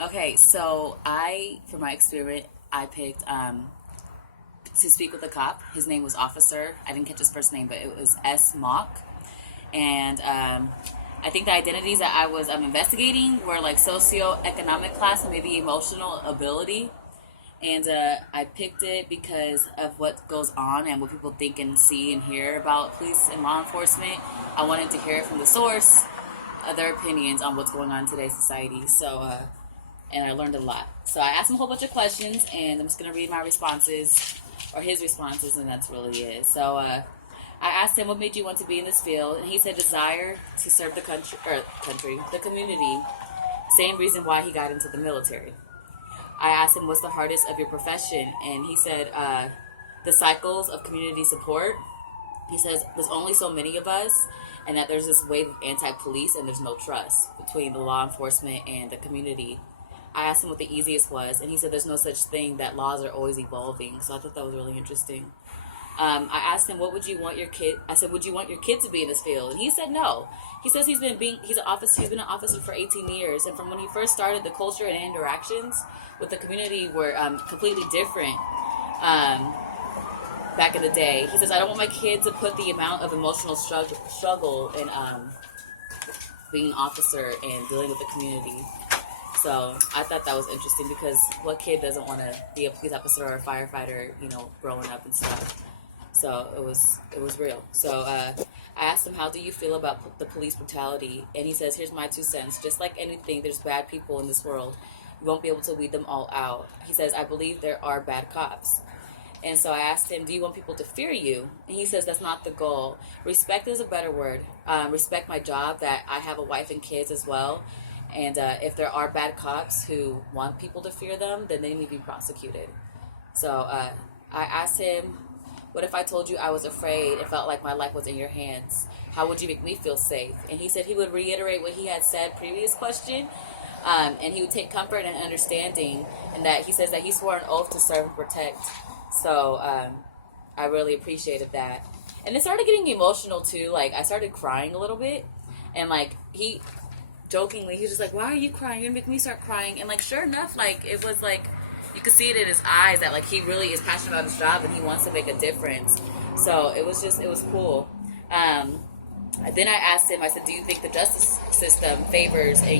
Okay, so for my experiment, I picked to speak with a cop. His name was Officer. I didn't catch his first name, but it was S. Mock. And I think the identities that I was investigating were like socioeconomic class and maybe emotional ability. And I picked it because of what goes on and what people think and see and hear about police and law enforcement. I wanted to hear it from the source, their opinions on what's going on in today's society. And I learned a lot. So I asked him a whole bunch of questions, and I'm just gonna read my responses or his responses, and that's really it. So I asked him what made you want to be in this field, and he said desire to serve the the community. Same reason why he got into the military. I asked him what's the hardest of your profession, and he said the cycles of community support. He says there's only so many of us, and that there's this wave of anti-police, and there's no trust between the law enforcement and the community. I asked him what the easiest was, and he said there's no such thing, that laws are always evolving. So I thought that was really interesting. I asked him, "What would you want your kid?" I said, "Would you want your kid to be in this field?" And he said, "No." He says he's been an officer for 18 years, and from when he first started, the culture and interactions with the community were completely different. Um, Back in the day, he says, "I don't want my kid to put the amount of emotional struggle in being an officer and dealing with the community." So I thought that was interesting because what kid doesn't want to be a police officer or a firefighter, growing up and stuff. So it was real. So I asked him, "How do you feel about the police brutality?" And he says, "Here's my 2 cents. Just like anything, there's bad people in this world. You won't be able to weed them all out." He says, "I believe there are bad cops." And so I asked him, "Do you want people to fear you?" And he says, "That's not the goal. Respect is a better word. Respect my job, that I have a wife and kids as well. And if there are bad cops who want people to fear them, then they need to be prosecuted." So I asked him, "What if I told you I was afraid and felt like my life was in your hands? How would you make me feel safe?" And he said he would reiterate what he had said previous question, and he would take comfort and understanding, and that he says that he swore an oath to serve and protect. So I really appreciated that. And it started getting emotional too. Like I started crying a little bit, and like he jokingly, he was just like, "Why are you crying? You're gonna make me start crying." And like sure enough, like it was like you could see it in his eyes that like he really is passionate about his job and he wants to make a difference. So it was cool. Um, then I asked him, I said, "Do you think the justice system favors the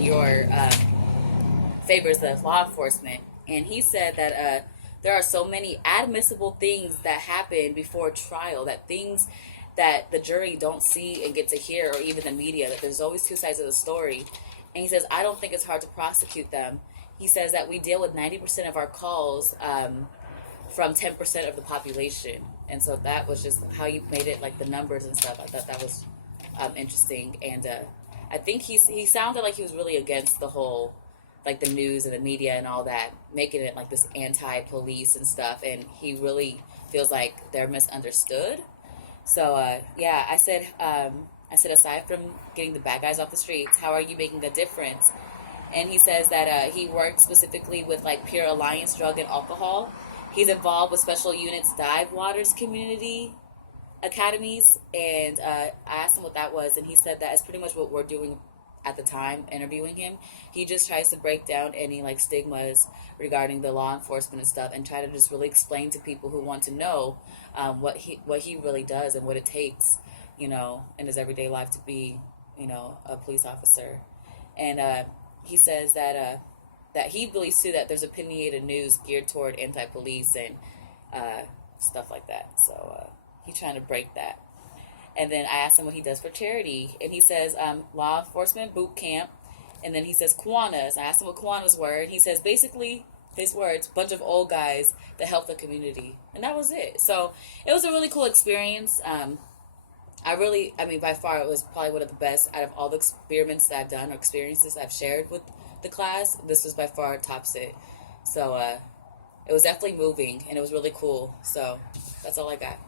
law enforcement?" And he said that there are so many admissible things that happen before trial, that things that the jury don't see and get to hear, or even the media, that there's always two sides of the story. And he says, "I don't think it's hard to prosecute them." He says that we deal with 90% of our calls from 10% of the population. And so that was just how you made it, like the numbers and stuff. I thought that was interesting. And I think he sounded like he was really against the whole, like the news and the media and all that, making it like this anti-police and stuff. And he really feels like they're misunderstood. So yeah, I said, aside from getting the bad guys off the streets, how are you making a difference? And he says that he works specifically with like Pure Alliance Drug and Alcohol. He's involved with Special Units Dive Waters Community Academies, and I asked him what that was, and he said that is pretty much what we're doing at the time interviewing him. He just tries to break down any like stigmas regarding the law enforcement and stuff, and try to just really explain to people who want to know what he really does and what it takes, in his everyday life to be, a police officer. And he says that he believes too that there's opinionated news geared toward anti-police and stuff like that. So he's trying to break that. And then I asked him what he does for charity, and he says law enforcement boot camp. And then he says Kiwanis. I asked him what Kiwanis were, and he says basically his words, bunch of old guys that help the community, and that was it. So it was a really cool experience. I mean, by far, it was probably one of the best out of all the experiments that I've done or experiences I've shared with the class. This was by far tops it. So it was definitely moving, and it was really cool. So that's all I got.